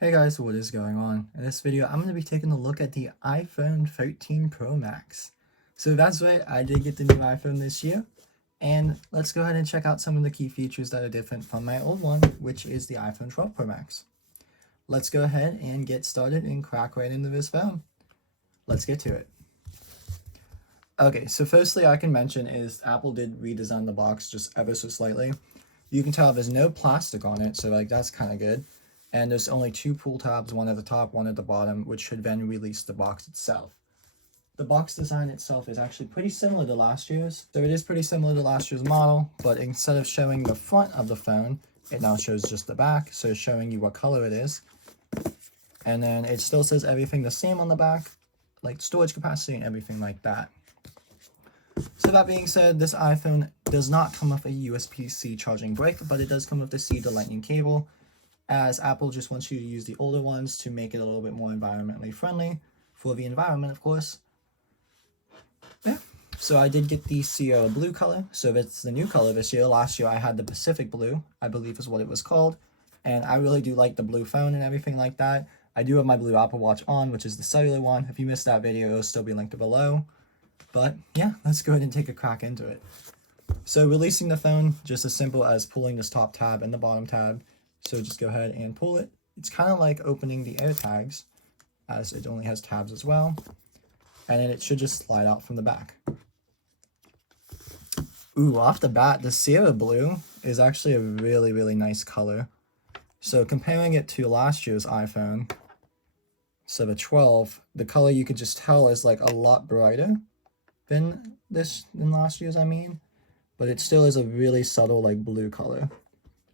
Hey guys, what is going on? In this video, I'm going to be taking a look at the iPhone 13 Pro Max. So that's right, I did get the new iPhone this year, and let's go ahead and check out some of the key features that are different from my old one, which is the iPhone 12 Pro Max. Let's go ahead and get started and crack right into this phone. Let's get to it. Okay, so firstly I can mention is Apple did redesign the box just ever so slightly. You can tell there's no plastic on it, so that's kind of good. And there's only two pull tabs, one at the top, one at the bottom, which should then release the box itself. The box design itself is actually pretty similar to last year's. So it is pretty similar to last year's model, but instead of showing the front of the phone, it now shows just the back, so it's showing you what color it is. And then it still says everything the same on the back, like storage capacity and everything like that. So that being said, this iPhone does not come with a USB-C charging brick, but it does come with the C to Lightning cable, as Apple just wants you to use the older ones to make it a little bit more environmentally friendly for the environment, of course. Yeah, so I did get the Sierra blue color, so that's the new color this year. Last year I had the Pacific blue, I believe is what it was called, and I really do like the blue phone and everything like that. I do have my blue Apple Watch on, which is the cellular one. If you missed that video, it'll still be linked below. But yeah, let's go ahead and take a crack into it. So releasing the phone, just as simple as pulling this top tab and the bottom tab. So just go ahead and pull it. It's kind of like opening the AirTags, as it only has tabs as well. And then it should just slide out from the back. Ooh, off the bat, the Sierra Blue is actually a really, really nice color. So comparing it to last year's iPhone, so the 12, the color you could just tell is like a lot brighter than last year's, I mean. But it still is a really subtle like blue color.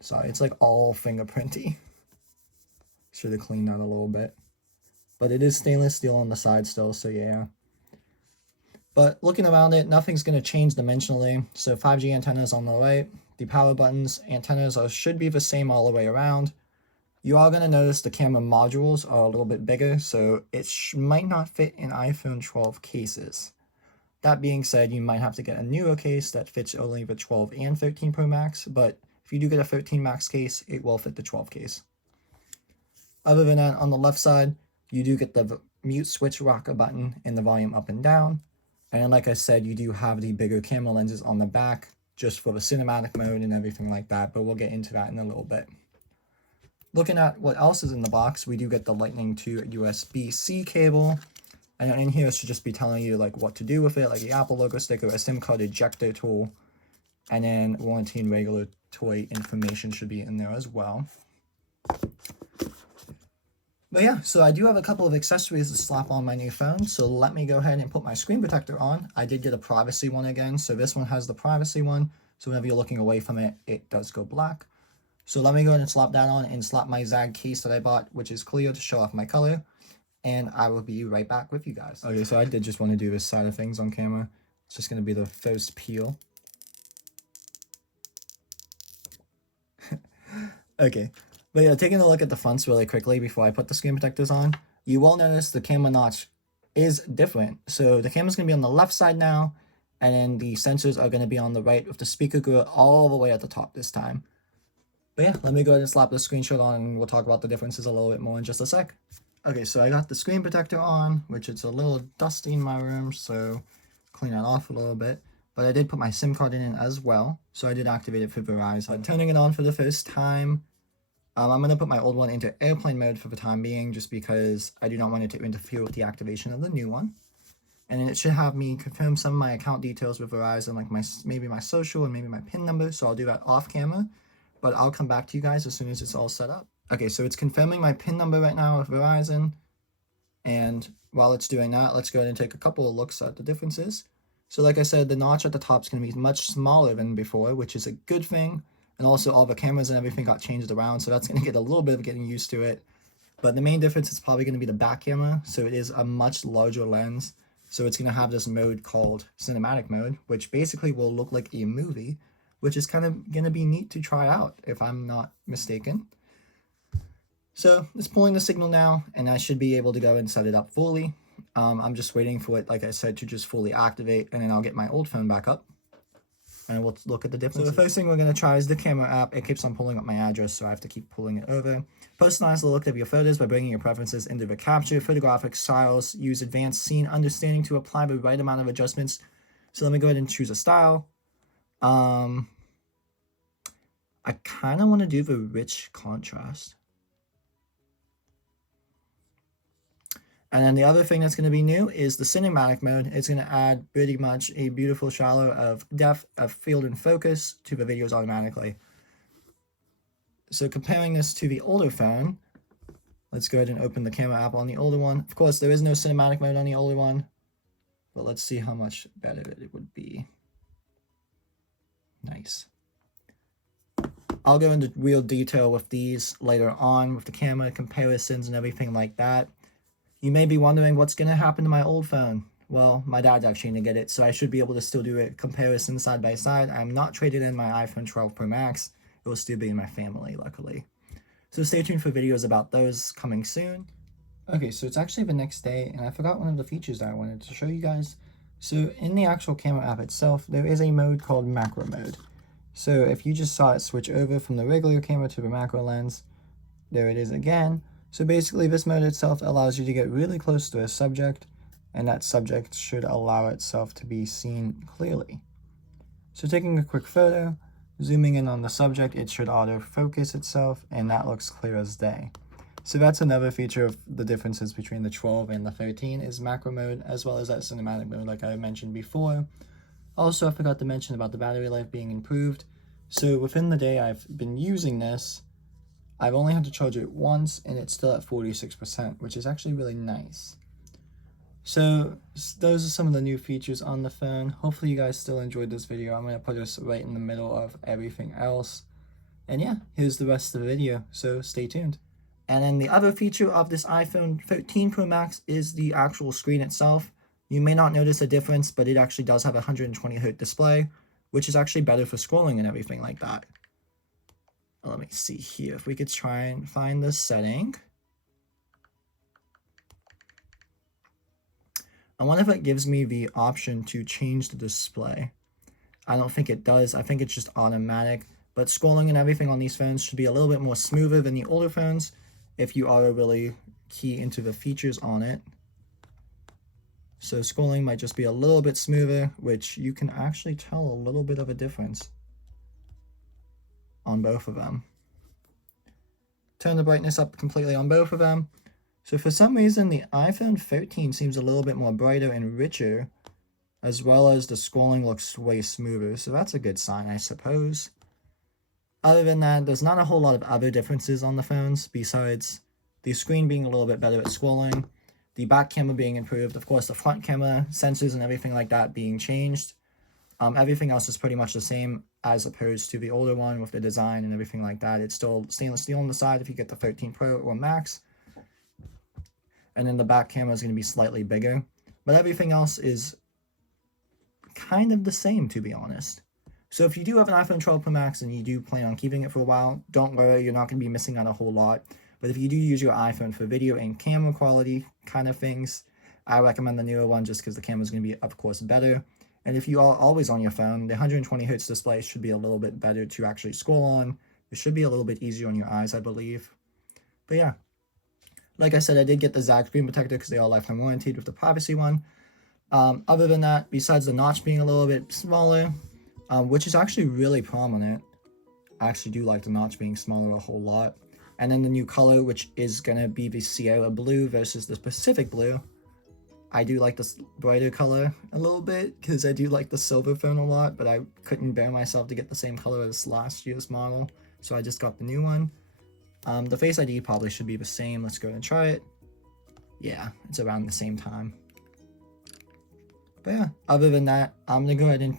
Sorry, it's like all fingerprinty. Should have cleaned that a little bit. But it is stainless steel on the side still, so yeah. But looking around it, nothing's going to change dimensionally. So 5G antennas on the right. The power buttons, antennas should be the same all the way around. You are going to notice the camera modules are a little bit bigger, so it might not fit in iPhone 12 cases. That being said, you might have to get a newer case that fits only the 12 and 13 Pro Max, but if you do get a 13 Max case, it will fit the 12 case. Other than that, on the left side, you do get the mute switch rocker button and the volume up and down. And like I said, you do have the bigger camera lenses on the back, just for the cinematic mode and everything like that, but we'll get into that in a little bit. Looking at what else is in the box, we do get the Lightning to USB-C cable. And in here, it should just be telling you like what to do with it, like the Apple logo sticker, a SIM card ejector tool, and then warranty and regulatory information should be in there as well. But yeah, so I do have a couple of accessories to slap on my new phone, so let me go ahead and put my screen protector on. I did get a privacy one again, so this one has the privacy one, so whenever you're looking away from it, it does go black. So let me go ahead and slap that on and slap my Zag case that I bought, which is clear to show off my color. And I will be right back with you guys. Okay, so I did just want to do this side of things on camera. It's just going to be the first peel. Okay, but yeah, taking a look at the fronts really quickly before I put the screen protectors on, you will notice the camera notch is different. So the camera's going to be on the left side now, and then the sensors are going to be on the right with the speaker grill all the way at the top this time. But yeah, let me go ahead and slap the screenshot on and we'll talk about the differences a little bit more in just a sec. Okay, so I got the screen protector on, which it's a little dusty in my room, so clean that off a little bit. But I did put my SIM card in it as well, so I did activate it for Verizon. Turning it on for the first time, I'm going to put my old one into airplane mode for the time being, just because I do not want it to interfere with the activation of the new one. And then it should have me confirm some of my account details with Verizon, like maybe my social and maybe my PIN number, so I'll do that off camera. But I'll come back to you guys as soon as it's all set up. Okay, so it's confirming my PIN number right now with Verizon. And while it's doing that, let's go ahead and take a couple of looks at the differences. So like I said, the notch at the top is going to be much smaller than before, which is a good thing. And also all the cameras and everything got changed around, so that's going to get a little bit of getting used to it. But the main difference is probably going to be the back camera. So it is a much larger lens. So it's going to have this mode called cinematic mode, which basically will look like a movie, which is kind of going to be neat to try out, if I'm not mistaken. So it's pulling the signal now, and I should be able to go and set it up fully. I'm just waiting for it, like I said, to just fully activate, and then I'll get my old phone back up. and we'll look at the differences. So the first thing we're going to try is the camera app. It keeps on pulling up my address, so I have to keep pulling it over. Personalize the look of your photos by bringing your preferences into the capture. Photographic styles. Use advanced scene understanding to apply the right amount of adjustments. So let me go ahead and choose a style. I kind of want to do the rich contrast. And then the other thing that's going to be new is the cinematic mode. It's going to add pretty much a beautiful shallow of depth of field and focus to the videos automatically. So comparing this to the older phone, let's go ahead and open the camera app on the older one. Of course, there is no cinematic mode on the older one, but let's see how much better it would be. Nice. I'll go into real detail with these later on with the camera comparisons and everything like that. You may be wondering what's going to happen to my old phone. Well, my dad's actually going to get it, so I should be able to still do a comparison side by side. I'm not traded in my iPhone 12 Pro Max. It will still be in my family, luckily. So stay tuned for videos about those coming soon. Okay, so it's actually the next day, and I forgot one of the features that I wanted to show you guys. So in the actual camera app itself, there is a mode called macro mode. So if you just saw it switch over from the regular camera to the macro lens, there it is again. So basically this mode itself allows you to get really close to a subject, and that subject should allow itself to be seen clearly. So taking a quick photo, zooming in on the subject, it should auto-focus itself, and that looks clear as day. So that's another feature of the differences between the 12 and the 13 is macro mode, as well as that cinematic mode like I mentioned before. Also, I forgot to mention about the battery life being improved. So within the day I've been using this, I've only had to charge it once, and it's still at 46%, which is actually really nice. So those are some of the new features on the phone. Hopefully you guys still enjoyed this video. I'm going to put this right in the middle of everything else. And yeah, here's the rest of the video, so stay tuned. And then the other feature of this iPhone 13 Pro Max is the actual screen itself. You may not notice a difference, but it actually does have a 120Hz display, which is actually better for scrolling and everything like that. Let me see here if we could try and find this setting. I wonder if it gives me the option to change the display. I don't think it does. I think it's just automatic. But scrolling and everything on these phones should be a little bit more smoother than the older phones if you auto really key into the features on it. So scrolling might just be a little bit smoother, which you can actually tell a little bit of a difference on both of them. Turn the brightness up completely on both of them. So for some reason the iPhone 13 seems a little bit more brighter and richer, as well as the scrolling looks way smoother, so that's a good sign, I suppose. Other than that, there's not a whole lot of other differences on the phones besides the screen being a little bit better at scrolling, the back camera being improved, of course the front camera, sensors and everything like that being changed. Everything else is pretty much the same as opposed to the older one with the design and everything like that. It's still stainless steel on the side if you get the 13 Pro or Max. And then the back camera is going to be slightly bigger. But everything else is kind of the same, to be honest. So if you do have an iPhone 12 Pro Max and you do plan on keeping it for a while, don't worry, you're not going to be missing out a whole lot. But if you do use your iPhone for video and camera quality kind of things, I recommend the newer one just because the camera is going to be, of course, better. And if you are always on your phone, the 120Hz display should be a little bit better to actually scroll on. It should be a little bit easier on your eyes, I believe. But yeah, like I said, I did get the Zag screen protector because they are lifetime warranted with the privacy one. Other than that, besides the notch being a little bit smaller, which is actually really prominent, I actually do like the notch being smaller a whole lot. And then the new color, which is going to be the Sierra Blue versus the Pacific Blue. I do like this brighter color a little bit because I do like the silver phone a lot, but I couldn't bear myself to get the same color as last year's model, so I just got the new one. The Face ID probably should be the same. Let's go ahead and try it. Yeah, it's around the same time. But yeah, other than that, I'm going to go ahead and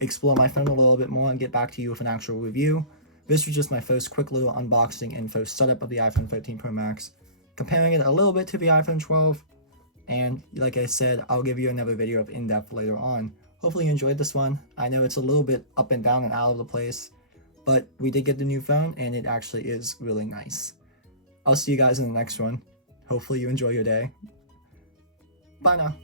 explore my phone a little bit more and get back to you with an actual review. This was just my first quick little unboxing and first setup of the iPhone 13 Pro Max, comparing it a little bit to the iPhone 12. And like I said, I'll give you another video of in-depth later on. Hopefully you enjoyed this one. I know it's a little bit up and down and out of the place, but we did get the new phone and it actually is really nice. I'll see you guys in the next one. Hopefully you enjoy your day. Bye now.